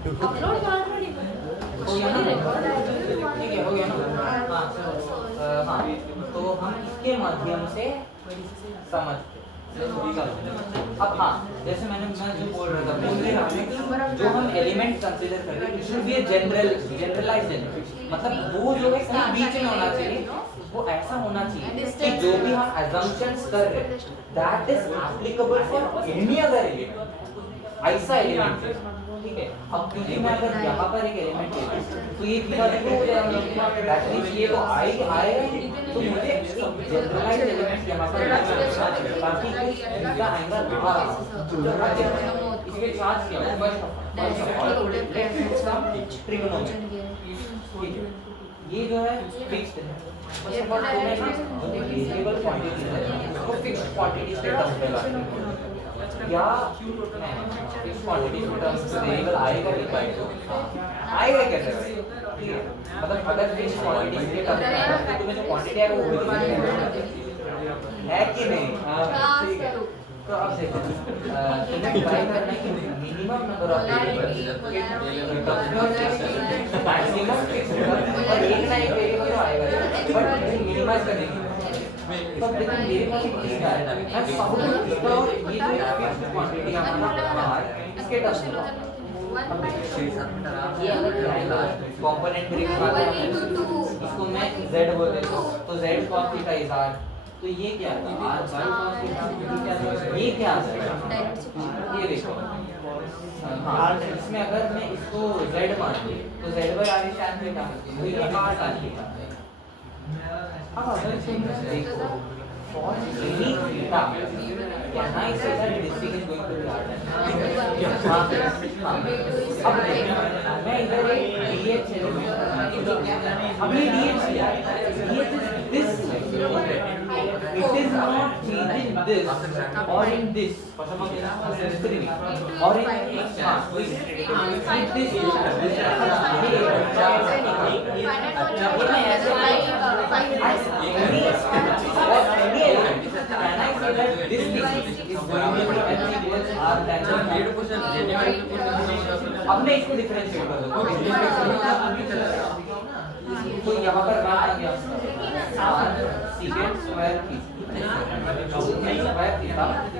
Upload कर रही हो गया ना? ठीक है, हो गया ना? हाँ हाँ, तो हम इसके माध्यम से समझते। अब हाँ, जैसे मैं जो बोल रहा था, बोल रहा था कि जो हम एलिमेंट कंसीडर कर रहे हैं शुड बी जनरलाइज्ड एलिमेंट, मतलब वो जो है कहीं बीच में होना चाहिए, वो ऐसा होना चाहिए कि जो भी हम assumptions कर रहे हैं that is applicable for any other element, ऐसा एलिमेंट है, ठीक है। अब क्योंकि मैं अगर यहाँ पर एक एलिमेंट लेता तो ये दिखा देखो दैट मींस ये तो आएगा, तो मुझे जनरलाइज्ड एलिमेंट यहाँ पर ताकि क्या आएगा दोबारा इसके चार्ज क्या होगा ट्रिगोनोमेट्री, ठीक है। ये जो है फिक्स्ड है, बस हम वेरिएबल क्वांटिटी है उसको फिक्स्ड क्वांटिटी से टर्म में लाते या फिक्स्ड क्वांटिटी में टर्म से वेरिएबल आएगा नहीं पाएगा, आएगा कैसे भाई, ठीक है। मतलब अगर फिक्स्ड क्वांटिटी से टर्म में आएगा तो तुम्हें जो क्वांटिटी है वो है कि नहीं, हां ठीक है। तो अब देखो तुम्हें ट्राई करना है कि minimum number of variables maximum fixed और एक ना एक वेरिएबल आएगा, बट मिनिमाइज करने की तो देखो मेरे पास एक चीज है, मैं सब इसका और ये जो फिक्स्ड क्वांटिटी हमारा है इसके टर्म्स में ये अगर कंपोनेंट ग्रीक इसको मैं z बोल देता हूं, तो z cos theta is r, तो ये क्या है r by cos थीटा, ये क्या है ये देखो हाँ, इसमें अगर मैं इसको z मान लूं तो z by r tan theta, तो ये r tan थीटा। अब अगर तुम देखो for any theta can I say that this thing is going to be r? हाँ अब देखो मैं इधर एक dh एलिमेंट, अब ये dh is this, it is not changing this or in this or in अब मैं इसको डिफरेंशिएट कर दूं तो यहाँ पर बात आ गया secant square theta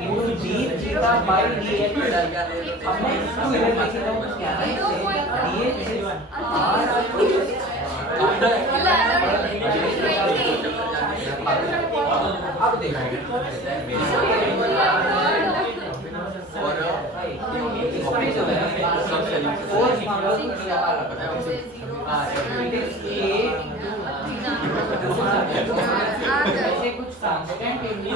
into d theta by dx। अब मैं इसको इधर लिख रहा हूँ क्या है dx is अब देखो इसमें जो है फोर्स मामला को क्या लगा ऐसे कुछ constant into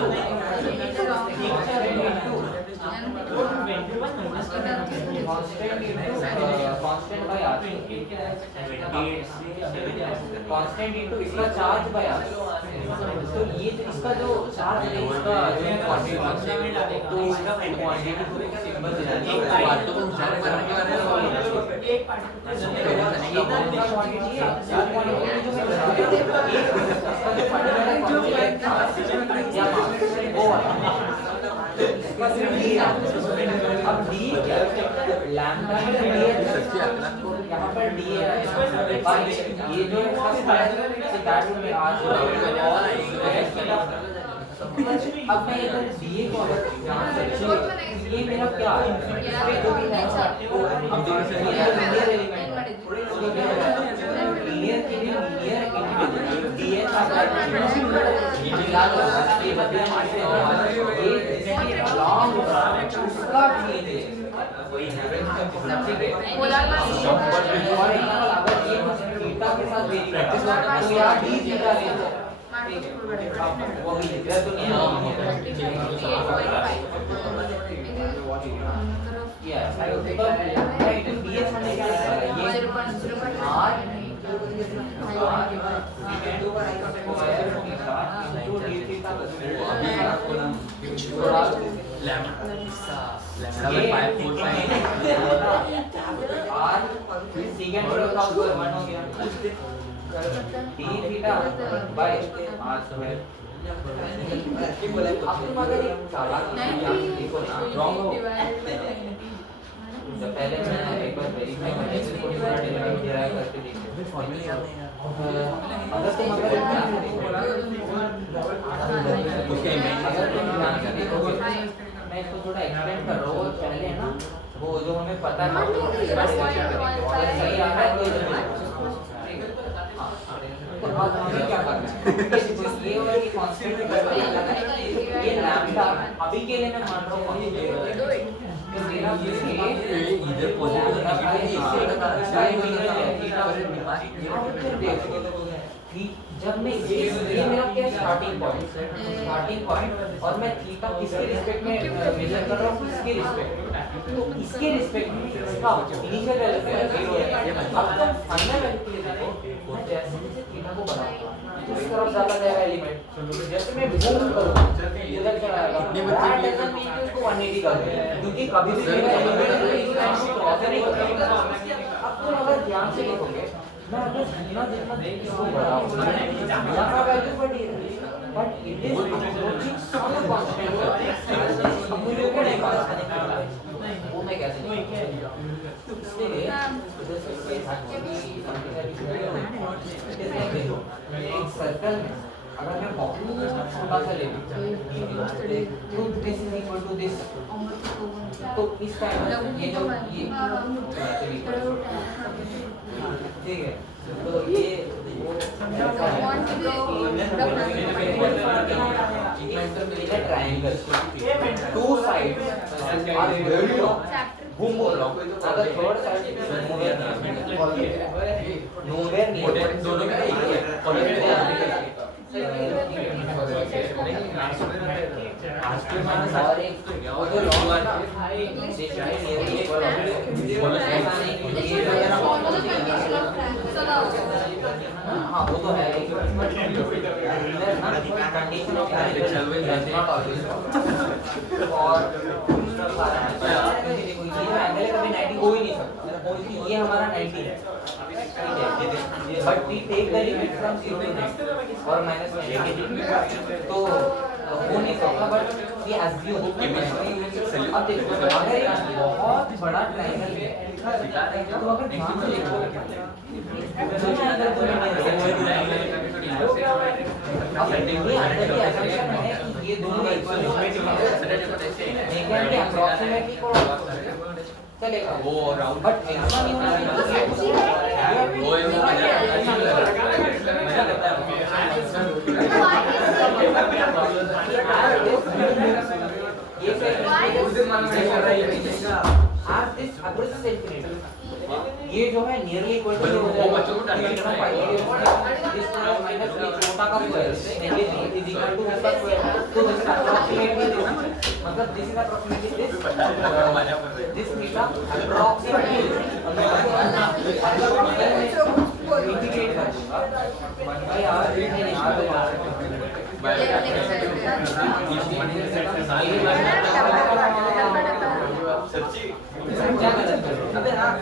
constant by r, constant into इसका चार्ज बाय r, तो ये इसका जो चार्ज है इसका जो क्वांटिटी तो इसका क्वांटिटी को एक सिंबल देना है, एक पार्ट को विचार करने के बारे में एक पार्ट ये कौन सा क्वांटिटी है, चार क्वांटिटी जो मैं बता रहा हूं एक इसका जो फंडामेंटल क्वांटिटी है या वो अब d क्या है लैम्डा यहाँ पर d है ये जो इसका square that will be r। अब मैं इधर dA को अगर यहाँ से ये मेरा क्या है इसमें जो भी है अब लीनियर एलिमेंट लीनियर के लिए लीनियर इंडिविजुअल dA आता है ये बदले मारते हैं ये लॉन्ग उसका चेंज है वही है ठीक है पोलर का और एग्जांपल अगर ये थीटा के साथ वेरी करता है तो यार d थीटा ले लो वो भी दिक्कत तो नहीं है या तो राइट dx हमने क्या लिखा है ये r secant का ऊपर 1 हो गया d theta by r square. अब तुम अगर एक चालाक देखो ना रॉन्ग हो, जब पहले मैं एक बार वेरीफाई डिराइव करके देखिए फॉर्मूले याद नहीं यार अगर तुम मैं इसको थोड़ा एक्सप्लेन कर रहा हूँ पहले है ना वो जो हमें पता था सही आ रहा है तो अब हमें क्या करना है ये वाला ये कांस्टेंट ये लैम्डा अभी के लिए मैं मान रहा हूँ इधर पॉजिटिव जब मैं ये मेरा क्या स्टार्टिंग पॉइंट और मैं थीटा किसके रिस्पेक्ट में मेजर कर रहा हूँ किसके रिस्पेक्ट में तो इसके रिस्पेक्ट में इसका इनिशियल वैल्यू क्या है 0 है अब तो फाइनल वैल्यू के लिए देखो जैसे जैसे थीटा को बढ़ाऊंगा उस तरफ जाता जाएगा एलिमेंट जैसे मैं बूम करूंगा इधर चला जाएगा दैट डजंट मीन कि उसको 180 कर दे क्योंकि कभी भी मेरा एलिमेंट क्रॉस नहीं करता अब तुम अगर ध्यान से देखोगे मैं अगर जितना इसको बढ़ाऊंगा यहाँ वैल्यू बढ़ी है but it is approaching some constant मुझे को नहीं पास करने का वो मैं कैसे इसलिए एक सर्कल में अगर मैं बहुत छोटा सा ले लूं तो this is equal to this तो इस टाइम ये जो ये ठीक है तो ये triangle two sides are very long घूम बोल रहा हूँ अगर थर्ड साइड नोवेयर नहीं दोनों का एक है और हाँ वो तो है कंडीशन ऑफ और एंगल कभी 90 हो ही नहीं सकता ये हमारा 90 है but we take the limit from 0 to 90 और माइनस में तो हो नहीं सकता बट ये अज्यूम अब देखो अगर एक बहुत बड़ा ट्रायंगल है तो अगर ध्यान से देखो अब ये अंदर की assumption है कि ये दोनों इक्वल है लेकिन कि अप्रोक्सीमेटली को चलेगा वो राउंड बट ऐसा नहीं होना चाहिए वो ये जो है नियरली इक्वल टू बच्चों को माइनस छोटा का स्क्वायर इज इक्वल टू उसका स्क्वायर तो दिस इज अप्रोक्सीमेटली दिस मतलब this is approximately this theta approximately integrate कर दूंगा भाई यार सच्ची क्या गलत अबे हाँ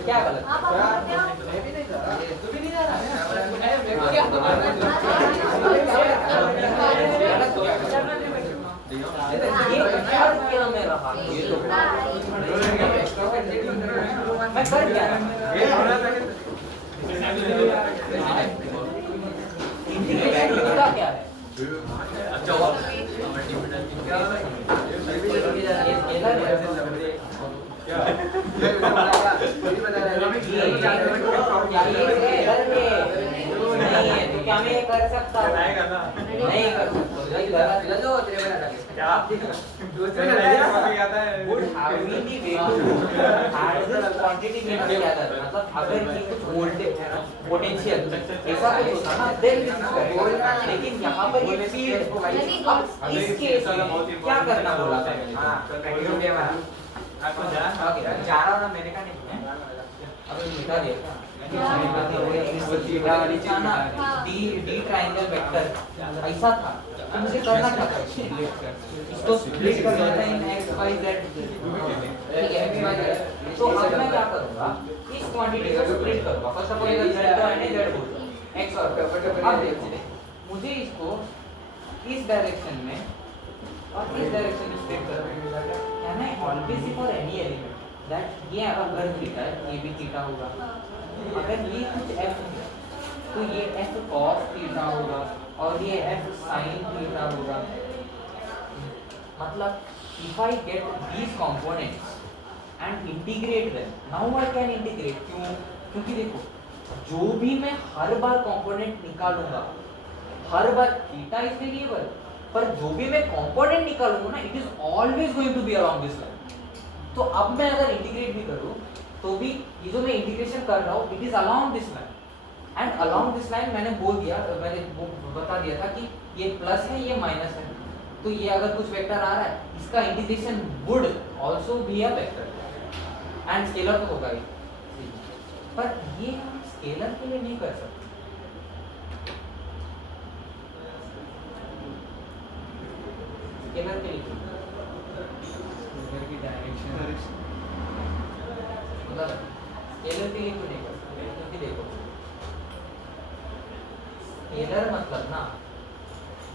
क्या गलत तू भी नहीं जा रहा ये क्या मेरा ये तो मैं कर क्या इंटीग्रेशन का क्या है अच्छा क्या मैं ये कर सकता हूँ नहीं कर मतलब अगर कुछ वोल्टेज पोटेंशियल ऐसा कुछ होता ना लेकिन यहाँ पर ये फील्ड इस केस में क्या करना बोला था जा रहा हूँ ना मैंने कहा नहीं अब मिटा दिया डी ट्रायंगल वेक्टर ऐसा था तो मुझे करना क्या था इसको स्प्लिट कर देता है इन x y z ठीक है x y z तो अब मैं क्या करूंगा इस क्वांटिटी को स्प्लिट करूंगा फर्स्ट ऑफ ऑल इधर z तो है z बोल x और अब देखो मुझे इसको इस डायरेक्शन में और इस डायरेक्शन में स्प्लिट करना है always for any element that ये अगर थीटा है, ये भी थीटा होगा। अगर ये कुछ f है तो ये f cos थीटा होगा और ये f sin थीटा होगा। मतलब if I get these components and integrate them, now I can integrate। क्यों? क्योंकि देखो जो भी मैं हर बार कंपोनेंट निकालूंगा, हर बार थीटा इज वेरिएबल, पर जो भी मैं कंपोनेंट निकालूंगा ना, it is always going to be along this line. तो अब मैं अगर इंटीग्रेट भी करूं तो भी ये जो मैं इंटीग्रेशन कर रहा हूं, it is along this line. And along this line मैंने बोल दिया, मैंने वो बता दिया था कि ये प्लस है, ये माइनस है। तो ये अगर कुछ वेक्टर आ रहा है, इसका integration would also be a vector and scalar तो होगा ही। पर ये हम स्केलर के लिए नहीं कर सकते। स्केलर के लिए स्केलर की डायरेक्शन मतलब स्केलर के लिए क्यों नहीं कर सकते? क्योंकि देखो स्केलर मतलब ना,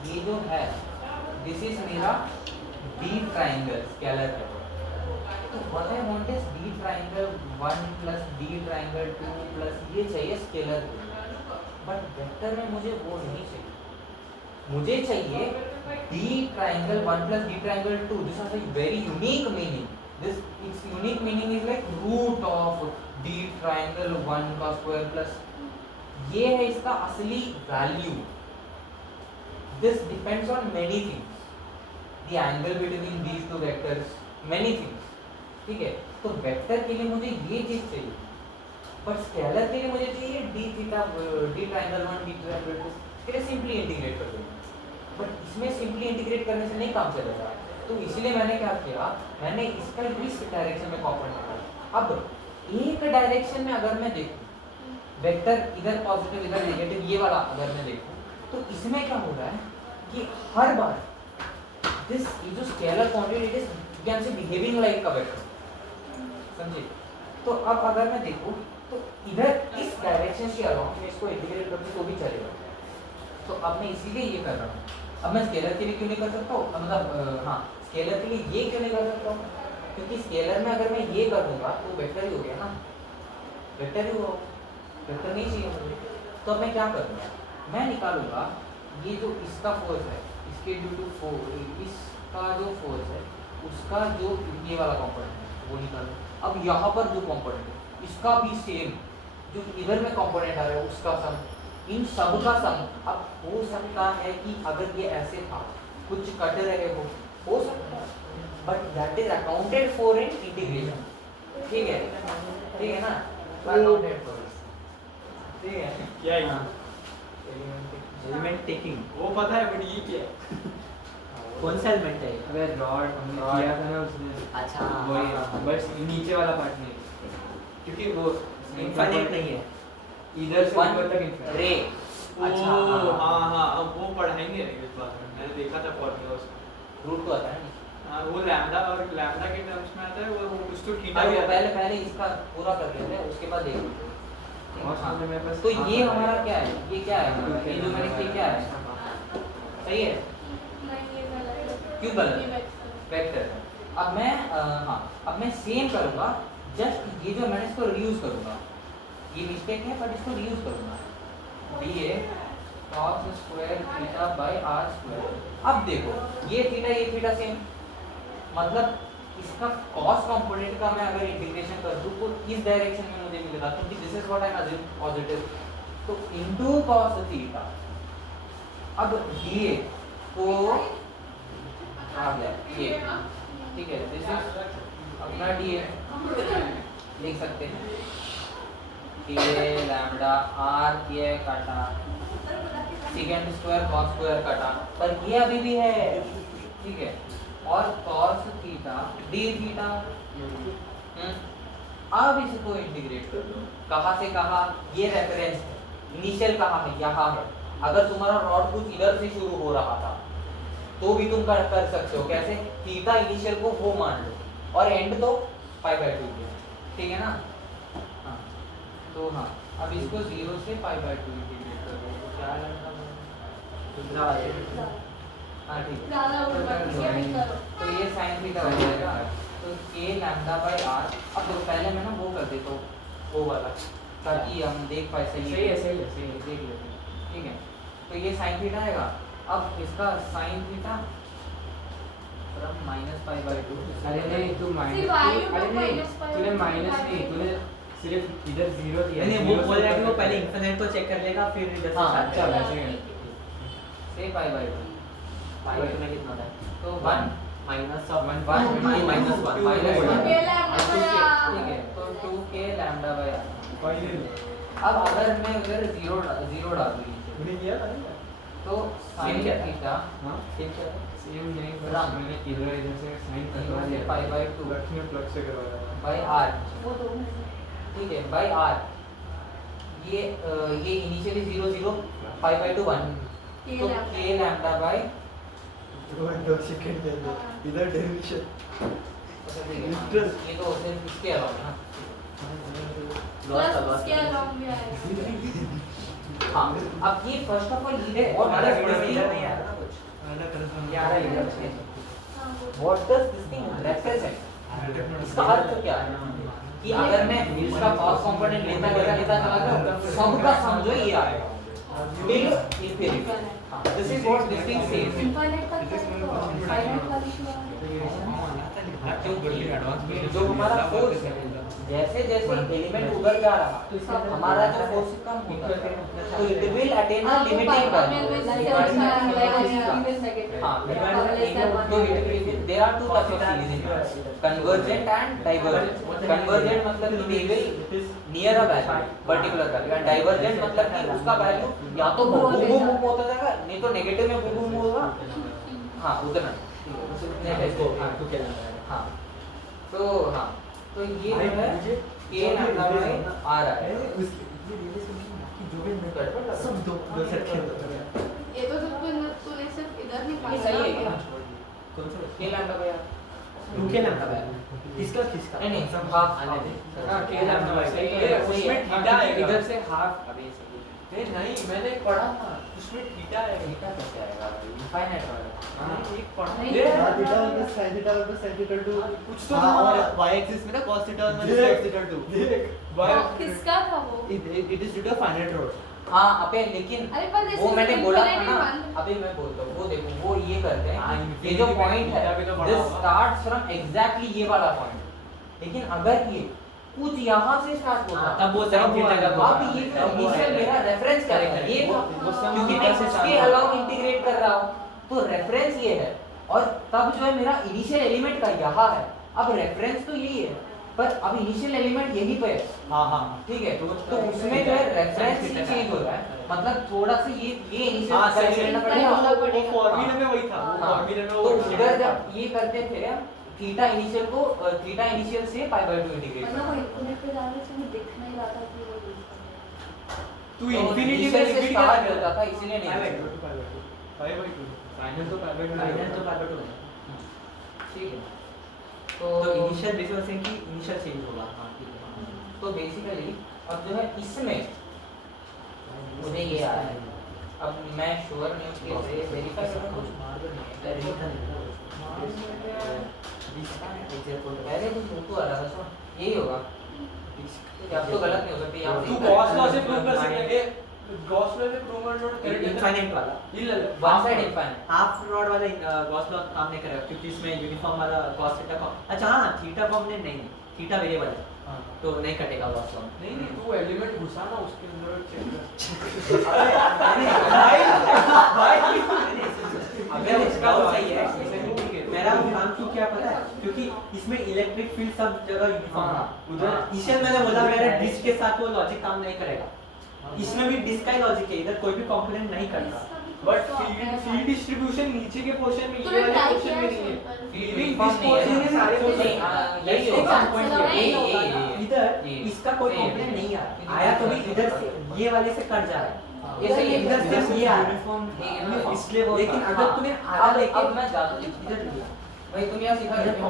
ये जो है दिस इज मेरा डी ट्राइंगल स्केलर है। तो what I want is D triangle 1 plus d triangle 2 plus ये चाहिए स्केलर। बट वेक्टर में मुझे वो नहीं चाहिए। मुझे चाहिए d triangle 1 plus d triangle 2। This has a very unique meaning. This its unique meaning is like root of d triangle 1 का स्क्वायर प्लस ये है इसका असली value. This depends on many things, the angle between these two vectors, many things. ठीक है, तो vector के लिए मुझे ये चीज चाहिए, बट स्केलर के लिए मुझे चाहिए D theta D triangle 1 D triangle 2। फिर सिंपली इंटीग्रेट कर दूंगा। बट इसमें सिंपली इंटीग्रेट करने से नहीं काम चलेगा। तो इसलिए मैंने क्या किया, मैंने इसका इस डायरेक्शन में कॉपी किया। अब एक डायरेक्शन में अगर मैं देखूं, वेक्टर इधर पॉजिटिव इधर नेगेटिव, ये वाला अगर मैं देखूं, तो इसमें क्या हो रहा है कि हर बार दिस जो scalar quantity it is can say behaving like a vector. समझे? तो अब अगर मैं देखूं तो इधर इस डायरेक्शन के अलावा मैं इसको इंटीग्रेट करूं तो भी चलेगा। तो अब मैं इसीलिए ये कर रहा हूँ। अब मैं स्केलर के लिए क्यों नहीं कर सकता हूँ? मतलब हाँ, स्केलर के लिए ये क्यों नहीं कर सकता हूँ? क्योंकि स्केलर में अगर मैं ये कर दूंगा तो वेक्टर ही हो गया ना, वेक्टर ही हो, वेक्टर नहीं चाहिए मुझे। तो अब मैं क्या करूँगा, मैं निकालूंगा ये जो इसका फोर्स है, इसके ड्यू टू इसका जो फोर्स है उसका जो ये वाला कंपोनेंट है वो निकालूँ। अब यहाँ पर जो कंपोनेंट है इसका भी सेम, जो इधर में कंपोनेंट आ रहा है उसका सम, इन सब का सम। अब हो सकता है कि अगर ये ऐसे था, कुछ कट रहे हो सकता है, but that is accounted for in integration. ठीक है, ठीक है ना, अकाउंटेड फॉर। ठीक है, क्या है? हाँ। एलिमेंट टेकिंग वो पता है, बट ये क्या है? कौन सा एलिमेंट है? अबे रॉड हमने Rod। किया था ना उसमें। अच्छा, वो ही हाँ, हाँ। बस नीचे वाला पार्ट नहीं, क्योंकि वो इनफाइनाइट नहीं है, इधर से ऊपर तक इनफाइनाइट। रे। अच्छा, ओ, हाँ, हाँ हाँ, अब वो पढ़ाएंगे इस बात में, मैंने देखा था फॉर्मूला उसका। रूट तो आता है ना। हाँ, वो लैम्डा और लैम्डा के टर्म्स में आता है, वो कुछ तो थीटा अरे भी वो आता है। पहले इसका पूरा कर लेते हैं, उसके बाद देखते और हाँ। समझ में बस तो हाँ, ये हाँ, हमारा हाँ। क्या है, ये क्या है हमारा? ये जो मैंने किया क्या है? सही है, क्यों गलत? वेक्टर है। अब मैं हाँ, अब मैं सेम करूंगा, जस्ट ये जो मैंने इसको रियूज करूंगा, ये मिस्टेक है बट इसको रियूज करूंगा, dA cos square theta by r square. अब देखो ये थीटा सेम, मतलब इसका cos कंपोनेंट का मैं अगर इंटीग्रेशन कर दूं तो इस डायरेक्शन में मुझे मिलेगा, क्योंकि this is what I assume positive. तो इनटू cos थीटा। अब dA तो आ गया ये, ठीक है, दिस इज अपना dA लिख सकते हैं, dA लैम्डा r किया है काटा, सेकंड स्क्वायर cos स्क्वायर काटा, पर ये अभी भी है, ठीक है, और cos थीटा d थीटा। अब इसको इंटीग्रेट कर दो, कहाँ से कहाँ? ये रेफरेंस है, इनिशियल कहाँ है? यहाँ है। अगर तुम्हारा रॉड कुछ इधर से शुरू हो रहा था तो भी तुम कर सकते हो। कैसे? थीटा इनिशियल को वो मान लो और एंड तो π/2, ठीक है ना? हाँ, तो हाँ, अब इसको 0 से π/2 इंटीग्रेट कर दो तो क्या आएगा? हाँ ठीक है, तो ये sin थीटा हो जाएगा। तो k लैम्डा बाय r। अब तो पहले मैं ना वो कर देता हूँ वो वाला, ताकि हम देख पाए सही सही है सही है सही है। देख लेते हैं, ठीक है। तो ये साइन थीटा आएगा। अब इसका साइन थीटा फ्रॉम -π/2। अरे नहीं तू माइनस, सिर्फ value तो अरे नहीं minus pi तूने by माइनस two नहीं, है। तूने सिर्फ इधर जीरो दिया। नहीं वो बोल रहा है कि वो पहले इन्फिनिट को चेक कर लेगा फिर इधर से हाँ, start अच्छा करेगा। वैसे है। से π/2 पाई में कितना था? तो 1 minus of One, one, minus one minus one। k lambda bye r। ठीक है, तो 2k लैम्डा बाय r। पहले अब अगर मैं उधर जीरो डाल दूँ तूने किया था ना? तो साइन क्या था? थीटा हाँ सेम क्या है सेम नहीं पर राम। मैंने इधर से साइन जीरो करवा से दिया। π/2 प्लस में प्लस से करवाया था। By r। वो दोनों ठीक है, बाय r। ये इनिशियली 0 0 π/2 1। k तो लैम्डा k लैम्डा बाय दो सेकंड के अंदर इधर डेरिवेशन ये तो सिर्फ इसके अलावा ना। प्लस के अलाउंग भी आएगा। हाँ, अब ये फर्स्ट ऑफ ऑल ये और what does हमारा this इधर thing- नहीं आ रहा ना कुछ। ये आ रहा है इधर से। हाँ, वो- What does this thing represent? इसका अर्थ क्या है कि अगर मैं इसका कॉस कंपोनेंट लेता चला जाऊं, सबका समझो ये आएगा till infinity. This is what this thing says. Infinite तक तो फाइनाइट वाली जो हमारा फोर्स है, जैसे जैसे एलिमेंट उधर जा रहा हमारा जो फोर्स कम होता है, तो it will attain a limiting there are two types of series, convergent and divergent. Convergent मतलब कि they will near a value particular value, and divergent मतलब कि उसका वैल्यू या तो बूम बूम होता जाएगा, नहीं तो नेगेटिव में बूम बूम होगा। हाँ उतना हाँ तो हाँ तो ये जो है के लैम्डा बाय r है। सब दो सेकंड ये तो तूने सिर्फ इधर निकाला। ये सही है क्या? कौन सा? के लैम्डा बाय r। रुके ना तब किसका किसका? नहीं नहीं सब हाफ आने दे। हाँ के लैम्डा बाय सही है। सही है। उसमें थीटा है इधर से हाफ। अभी सही है। नहीं मैंने पढ़ा था उसमें थीटा है। थीटा कैसे आएगा भाई? इनफाइनाइट वाला। हाँ एक पढ़ा नहीं, ये हां theta plus sin theta plus sin theta 2 कुछ तो हाँ, था। और y एक्सिस में ना cos थीटा और देख, cos थीटा 2 हाँ, किसका था वो? it is due to a finite rod हाँ अबे लेकिन अरे पर this वो is मैंने बोला था infinite ना, in one। अभी मैं बोलता हूँ वो देखो वो ये करते हैं हाँ, कि ये जो infinity पॉइंट में है भी तो बड़ा दिस होगा। स्टार्ट्स फ्रॉम एग्जैक्टली ये वाला पॉइंट, लेकिन अगर ये कुछ यहाँ से स्टार्ट होता हाँ, तब वो sin theta का अब होगा। ये तब वो इनिशियल है। मेरा रेफरेंस करेगा ये था, वो sin क्योंकि theta मैं से इसके start अलावा होगा। इंटीग्रेट कर रहा हूँ तो रेफरेंस ये है, और तब जो है मेरा इनिशियल एलिमेंट का यहाँ है। अब रेफरेंस तो यही है पर अब इनिशियल एलिमेंट यहीं पे है, हां ठीक है। तो उसमें जो है रेफरेंस ही चेंज हो रहा है, मतलब थोड़ा सा ये इनिशियल हाँ, सही करना है। पड़ेगा। वो फॉर्मूले में वही था। वो हाँ, फॉर्मूले में तो वो उधर जब ये करते थे थीटा इनिशियल को थीटा इनिशियल से π/2 इंटीग्रेट मतलब वो इंफिनिट पे जाने से मुझे दिख नहीं रहा था कि वो यूज तू इंफिनिटी से में स्टार्ट होता था इसीलिए नहीं Π/2 दिखता। फाइनल तो फाइनल तो पार्ट 2 है। ठीक है। तो इनिशियल बेसिस से कि इनिशियल चेंज होगा। हां ठीक है। तो बेसिकली अब जो है इसमें मुझे ये आ रहा है, अब मैं श्योर नहीं हूँ कि ये वेरीफाई करूँ पहले जो फोटो आ रहा था सुन यही होगा, अब तो गलत नहीं हो सकती यहाँ तू गॉस लॉ से प्रूव कर सकते हैं। गॉस लॉ से प्रूव कर इनफाइनाइट वाला ಇಲ್ಲ one side infinite. Half rod वाला गॉस लॉ काम नहीं करेगा क्योंकि इसमें यूनिफॉर्म वाला cos थीटा का। अच्छा हां थीटा कॉम्पोनेंट नहीं थीटा वेरिएबल है हाँ। तो नहीं कटेगा गॉस लॉ। नहीं नहीं तू एलिमेंट घुसाना उसके अंदर चेक अगर इसका कर सही है ठीक है मेरा काम क्यों क्या पता है क्योंकि इसमें इलेक्ट्रिक फील्ड सब जगह यूनिफॉर्म है। उधर इसलिए मैंने बोला मेरा डिस्क के साथ वो लॉजिक काम नहीं करेगा। इसमें भी डिस्क का ही लॉजिक है, इधर कोई भी कंपोनेंट नहीं करता। बट फील्ड डिस्ट्रीब्यूशन नीचे के पोर्शन में तूने ये वाले try पोर्शन में किया नहीं है। है फील्ड यूनिफॉर्म नहीं पोर्शन में सारे है। नहीं, पोर्शन यही Let's होगा। take some point here। ये इधर ये। इसका कोई ये। कंपोनेंट नहीं आया तो भी इधर से ये वाले से कट जा रहा है। ये सही है। इधर सिर्फ ये आ रहा है। यूनिफॉर्म इसलिए वो लेकिन अगर तुम्हें आधा लेके अब मैं जाता हूँ इधर लिया भाई तुम यहाँ सिखा रहे हो